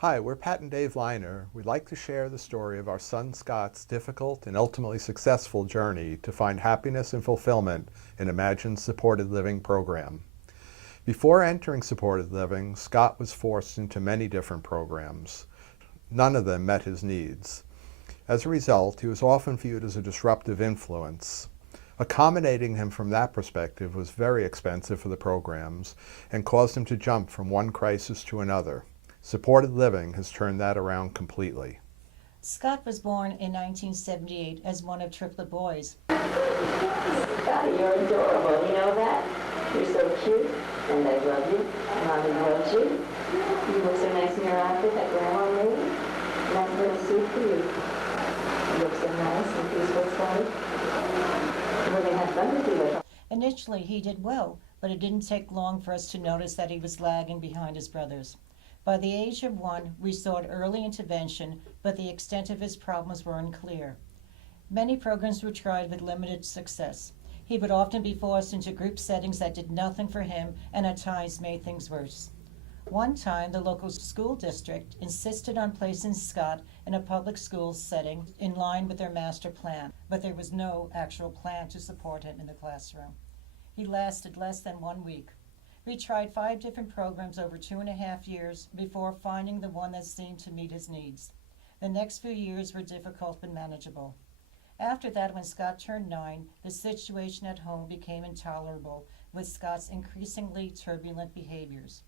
Hi, we're Pat and Dave Liner. We'd like to share the story of our son Scott's difficult and ultimately successful journey to find happiness and fulfillment in Imagine's supported living program. Before entering supported living, Scott was forced into many different programs. None of them met his needs. As a result, he was often viewed as a disruptive influence. Accommodating him from that perspective was very expensive for the programs and caused him to jump from one crisis to another. Supported living has turned that around completely. Scott was born in 1978 as one of triplet boys. Scotty, you're adorable. You know that? You're so cute, and I love you. Mommy loves you. You look so nice in your outfit that Grandma made. Nice little suit for you. You look so nice and peaceful, Scotty. We're going to have fun with you. Initially, he did well, but it didn't take long for us to notice that he was lagging behind his brothers. By the age of 1, we sought early intervention, but the extent of his problems were unclear. Many programs were tried with limited success. He would often be forced into group settings that did nothing for him and at times made things worse. One time, the local school district insisted on placing Scott in a public school setting in line with their master plan, but there was no actual plan to support him in the classroom. He lasted less than 1 week. We tried 5 different programs over 2.5 years before finding the one that seemed to meet his needs. The next few years were difficult but manageable. After that, when Scott turned 9, the situation at home became intolerable with Scott's increasingly turbulent behaviors.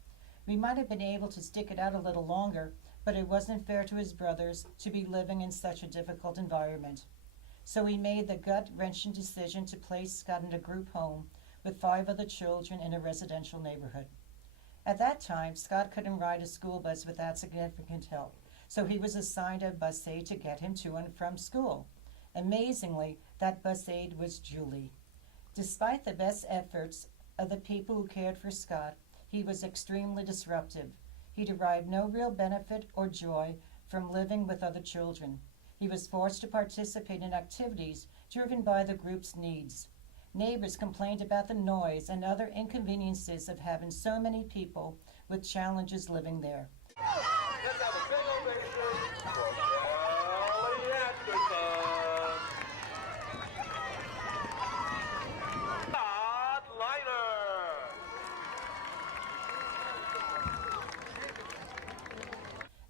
We might have been able to stick it out a little longer, but it wasn't fair to his brothers to be living in such a difficult environment. So we made the gut-wrenching decision to place Scott in a group home with 5 other children in a residential neighborhood. At that time, Scott couldn't ride a school bus without significant help, so he was assigned a bus aide to get him to and from school. Amazingly, that bus aide was Julie. Despite the best efforts of the people who cared for Scott, he was extremely disruptive. He derived no real benefit or joy from living with other children. He was forced to participate in activities driven by the group's needs. Neighbors complained about the noise and other inconveniences of having so many people with challenges living there.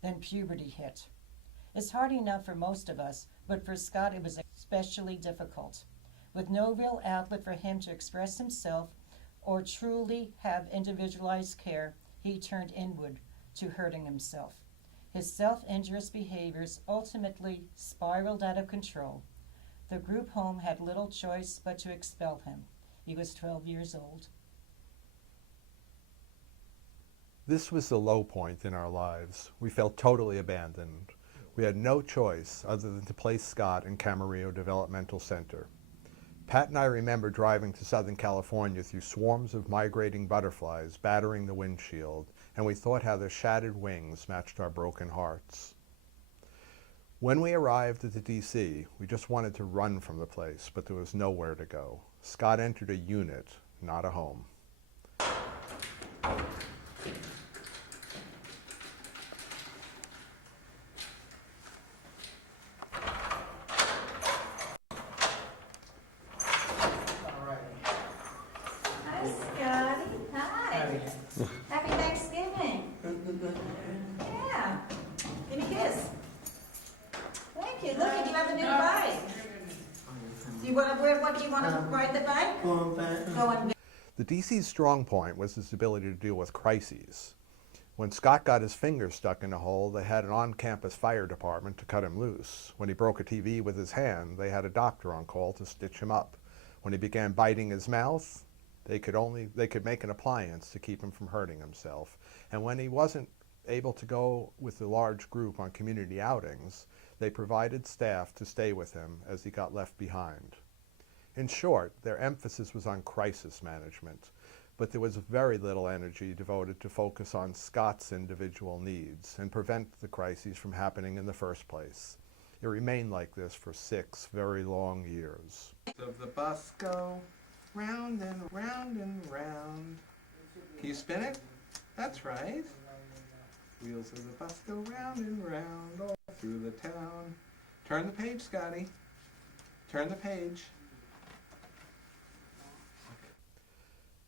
Then puberty hit. It's hard enough for most of us, but for Scott it was especially difficult. With no real outlet for him to express himself or truly have individualized care, he turned inward to hurting himself. His self-injurious behaviors ultimately spiraled out of control. The group home had little choice but to expel him. He was 12 years old. This was the low point in our lives. We felt totally abandoned. We had no choice other than to place Scott in Camarillo Developmental Center. Pat and I remember driving to Southern California through swarms of migrating butterflies battering the windshield, and we thought how their shattered wings matched our broken hearts. When we arrived at the DC, we just wanted to run from the place, but there was nowhere to go. Scott entered a unit, not a home. Hi, Scotty. Hi. Happy Thanksgiving. Yeah. Give me a kiss. Thank you. Look, you have a new bike. What do you want to ride the bike? Go on. The DC's strong point was his ability to deal with crises. When Scott got his finger stuck in a hole, they had an on-campus fire department to cut him loose. When he broke a TV with his hand, they had a doctor on call to stitch him up. When he began biting his mouth, they could make an appliance to keep him from hurting himself. And when he wasn't able to go with the large group on community outings, they provided staff to stay with him as he got left behind. In short, their emphasis was on crisis management, but there was very little energy devoted to focus on Scott's individual needs and prevent the crises from happening in the first place. It remained like this for 6 very long years. Of the bus go round and round and round. Can you spin it? That's right. Wheels of the bus go round and round all through the town. Turn the page, Scotty. Turn the page.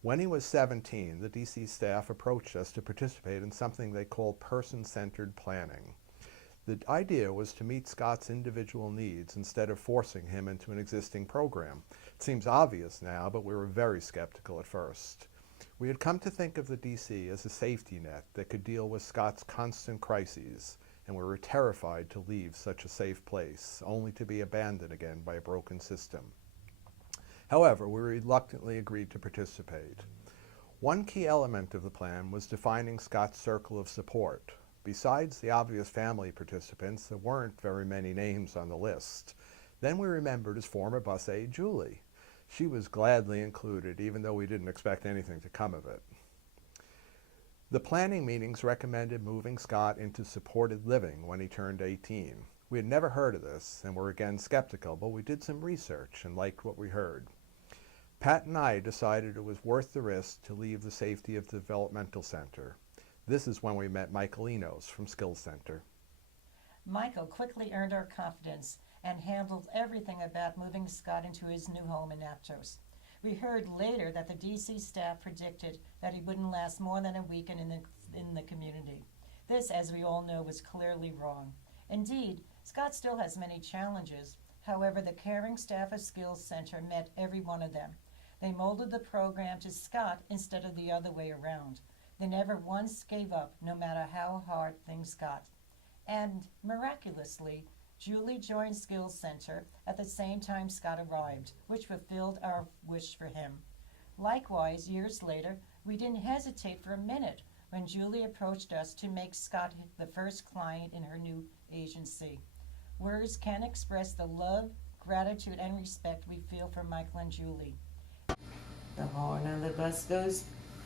When he was 17, the DC staff approached us to participate in something they called person-centered planning. The idea was to meet Scott's individual needs instead of forcing him into an existing program. It seems obvious now, but we were very skeptical at first. We had come to think of the DC as a safety net that could deal with Scott's constant crises, and we were terrified to leave such a safe place, only to be abandoned again by a broken system. However, we reluctantly agreed to participate. One key element of the plan was defining Scott's circle of support. Besides the obvious family participants, there weren't very many names on the list. Then we remembered his former bus aide, Julie. She was gladly included, even though we didn't expect anything to come of it. The planning meetings recommended moving Scott into supported living when he turned 18. We had never heard of this and were again skeptical, but we did some research and liked what we heard. Pat and I decided it was worth the risk to leave the safety of the developmental center. This is when we met Michael Enos from Skills Center. Michael quickly earned our confidence and handled everything about moving Scott into his new home in Aptos. We heard later that the DC staff predicted that he wouldn't last more than a weekend in the community. This, as we all know, was clearly wrong. Indeed, Scott still has many challenges. However, the caring staff of Skills Center met every one of them. They molded the program to Scott instead of the other way around. They never once gave up, no matter how hard things got. And miraculously, Julie joined Skills Center at the same time Scott arrived, which fulfilled our wish for him. Likewise, years later, we didn't hesitate for a minute when Julie approached us to make Scott the first client in her new agency. Words can't express the love, gratitude, and respect we feel for Michael and Julie. The horn on the bus goes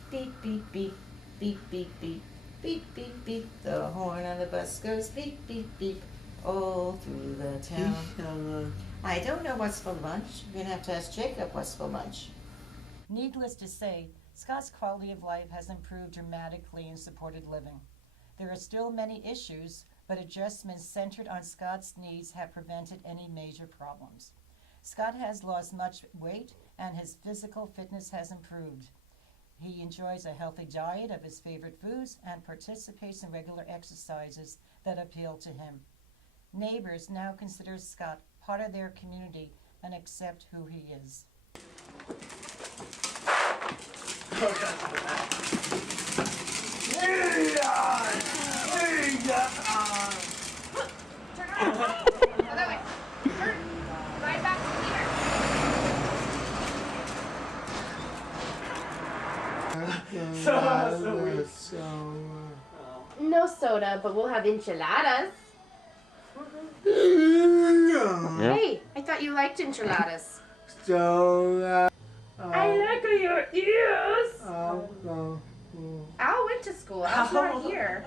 beep, beep, beep, beep, beep, beep, beep, beep, beep. The horn on the bus goes beep, beep, beep, all through the town. I don't know what's for lunch. You're gonna have to ask Jacob what's for lunch. Needless to say, Scott's quality of life has improved dramatically in supported living. There are still many issues, but adjustments centered on Scott's needs have prevented any major problems. Scott has lost much weight and his physical fitness has improved. He enjoys a healthy diet of his favorite foods and participates in regular exercises that appeal to him. Neighbors now consider Scott part of their community and accept who he is. Other way. Turn. Right back here. No soda, but we'll have enchiladas. Hey, I thought you liked enchiladas. I like your ears. Al went to school. Al's not here.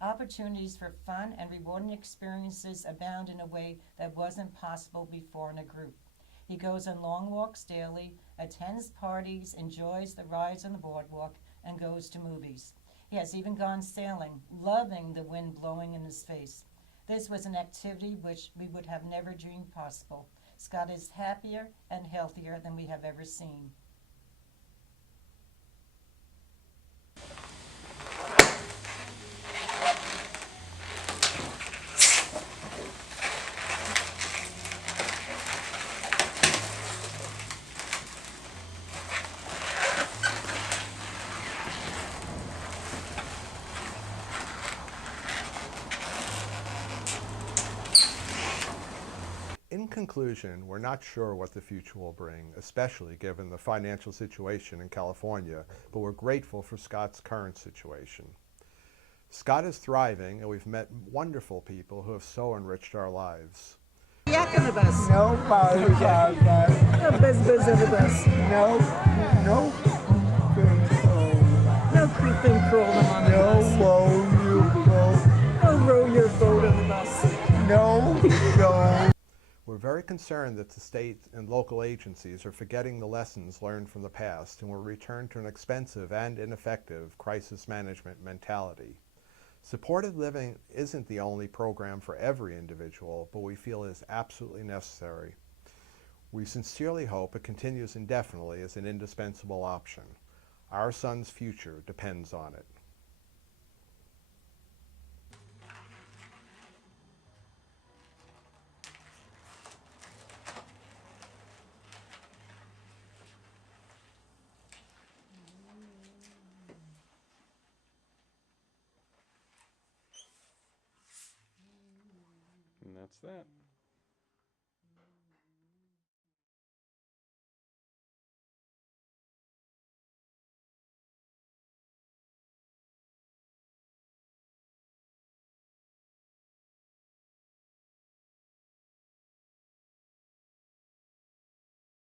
Opportunities for fun and rewarding experiences abound in a way that wasn't possible before in a group. He goes on long walks daily, attends parties, enjoys the rides on the boardwalk, and goes to movies. He has even gone sailing, loving the wind blowing in his face. This was an activity which we would have never dreamed possible. Scott is happier and healthier than we have ever seen. In conclusion, we're not sure what the future will bring, especially given the financial situation in California, but we're grateful for Scott's current situation. Scott is thriving, and we've met wonderful people who have so enriched our lives. Yak on the bus. No bother about that. No buzz on the bus. No control. No creeping crawling on the No bus. roll your boat. No row your boat on the bus. No. We're We're very concerned that the state and local agencies are forgetting the lessons learned from the past and will return to an expensive and ineffective crisis management mentality. Supported living isn't the only program for every individual, but we feel it is absolutely necessary. We sincerely hope it continues indefinitely as an indispensable option. Our son's future depends on it. And that's that.